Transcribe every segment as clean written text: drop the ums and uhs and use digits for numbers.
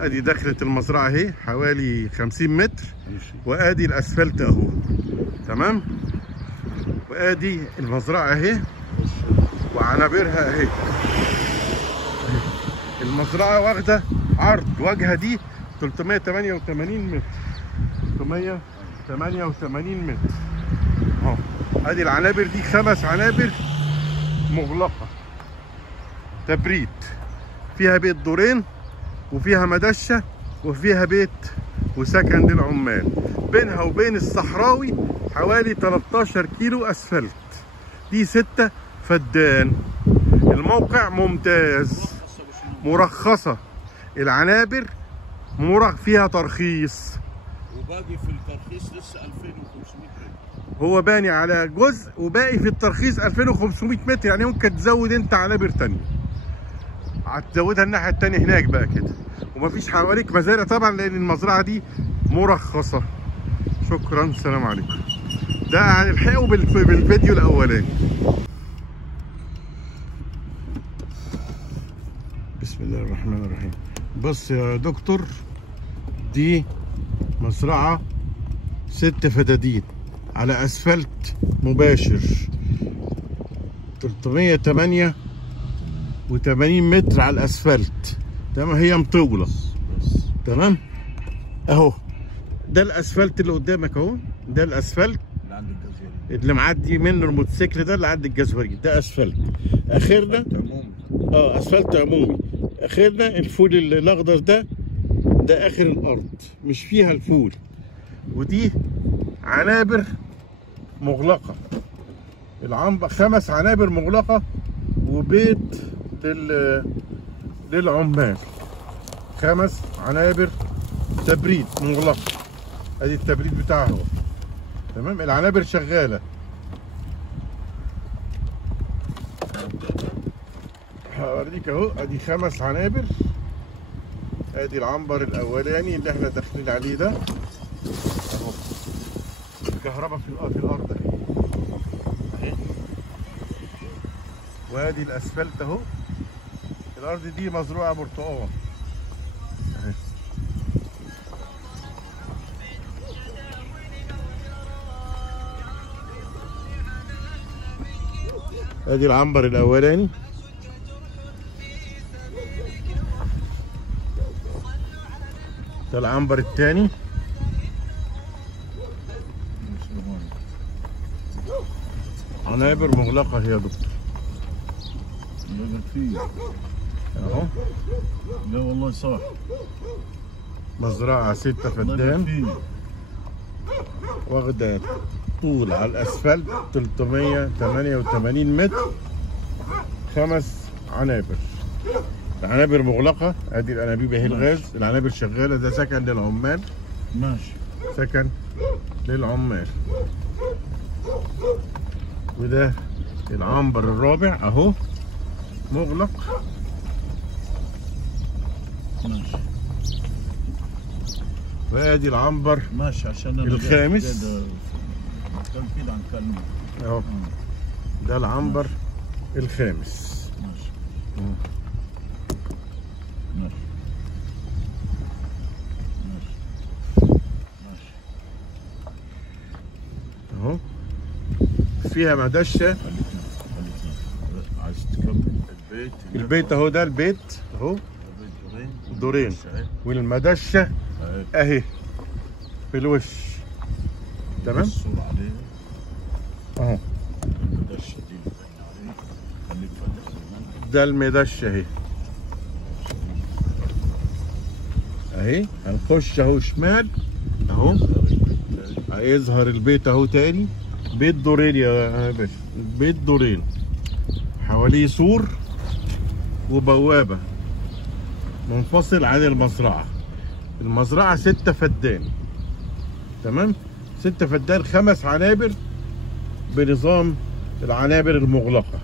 ادي دخلة المزرعة اهي حوالي 50 متر، وادي الاسفلت اهو. تمام، وادي المزرعة اهي وعنابرها اهي. المزرعة واخدة عرض واجهة دي 388 متر، 388 متر اهو. ادي العنابر دي 5 عنابر مغلقة تبريد، فيها بيت دورين وفيها مدشة وفيها بيت وسكن للعمال. بينها وبين الصحراوي حوالي 13 كيلو اسفلت. دي 6 فدان. الموقع ممتاز، مرخصة. العنابر فيها ترخيص، وباقي في الترخيص لسه 2500 متر. هو باني على جزء وباقي في الترخيص 2500 متر. يعني ممكن تزود انت عنابر تانية، هتزودها الناحية التانية هناك بقى كده. ومفيش حواليك مزارع طبعا لان المزرعة دي مرخصة. شكرا، سلام عليكم. ده هنلحقه بالفيديو الاولاني. بسم الله الرحمن الرحيم. بص يا دكتور، دي مزرعة 6 فدادين على اسفلت مباشر، 388 متر على الاسفلت. تمام، هي مطولة. تمام اهو، ده الاسفلت اللي قدامك اهو. ده الاسفلت اللي عند الجزيرة اللي معدي منه الموتوسيكل، ده اللي عند الجزوري. ده اسفلت اخرنا، اسفلت عمومي. اخرنا الفول الاخضر ده اخر الارض، مش فيها الفول. ودي عنابر مغلقة. العنبر 5 عنابر مغلقة وبيت للعمال. 5 عنابر تبريد مغلقة. ادي التبريد بتاعها اهو. تمام، العنابر شغالة. هوريك اهو، ادي 5 عنابر. ادي العنبر الاولاني اللي احنا داخلين عليه ده اهو. الكهرباء في الارض اهي. وادي الاسفلت اهو. الارض دي مزروعه برتقال اهي. ادي العنبر الاولاني. ده العنبر الثاني. عنابر مغلقة يا دكتور. اهو. لا والله صح. مزرعة 6 فدان واخدة طول على الاسفلت 388 متر، 5 عنابر. العنابر مغلقة. ادي الانابيب اهي الغاز. العنابر شغالة. ده سكن للعمال. ماشي، سكن للعمال. وده العنبر الرابع اهو مغلق. ماشي، وادي العنبر ماشي عشان الخامس كده عن كلمة اهو. ده العنبر الخامس. ماشي ماشي ماشي اهو. فيها مدشة. عايز تكمل البيت اهو. ده البيت اهو، دورين. والمدشة اهي في الوش. تمام اهو. المدشة دي باين عليه. ده المدشة اهي اهي. هنخش اهو شمال اهو. هيظهر البيت اهو تاني. بيت دورين يا باشا. بيت دورين حواليه سور وبوابة منفصل عن المزرعة. المزرعة 6 فدان. تمام، 6 فدان، 5 عنابر بنظام العنابر المغلقة.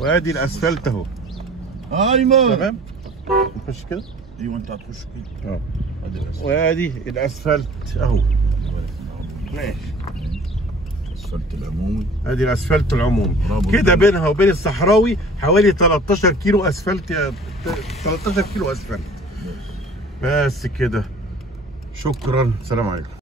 وادي الاسفلت اهو. ايوه تمام، نخش كده. ايوه انت هتخش كده. وادي الاسفلت اهو. ماشي. الاسفلت العمومي. ادي الاسفلت العمومي برافو. كده بينها وبين الصحراوي حوالي 13 كيلو اسفلت 13 كيلو اسفلت. بس كده، شكرا، سلام عليكم.